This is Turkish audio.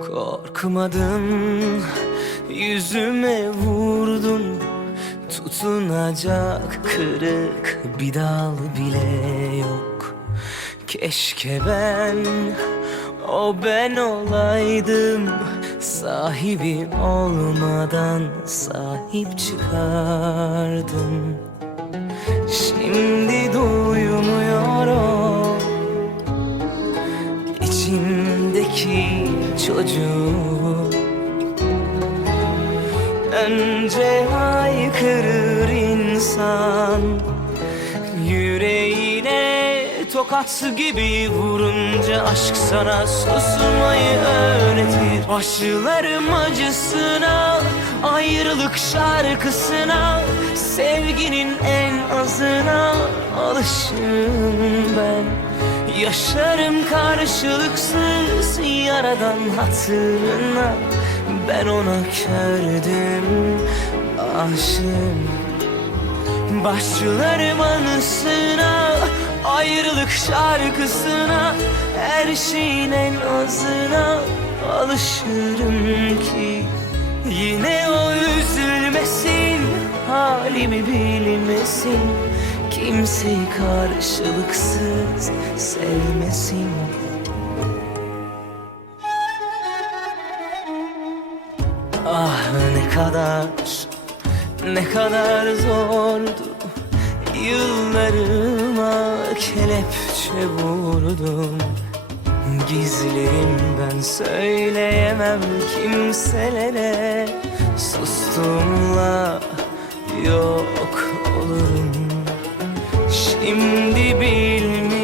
Korkmadın yüzüme vurdun. Tutunacak kırık bir dal bile yok. Keşke ben o ben olaydım. Sahibi olmadan sahip çıkardım içimdeki çocuğu Önce haykırır insan Yüreğine tokat gibi vurunca Aşk sana susmayı öğretir. Başlarım acısına Ayrılık şarkısına Sevginin en azına Alışım ben Yaşarım karşılıksız Yaradan hatırına. Ben ona kördüm Aşığım. Başlarım anısına Ayrılık şarkısına Her şeyin en azına Alışırım ki. Yine o üzülmesin Halimi bilmesin Kimseyi karşılıksız sevmesin. Ah ne kadar ne kadar zordu. Yıllarıma kelepçe vurdum. Gizlerimden söyleyemem kimselere. Sustumla Şimdi bilmiyorum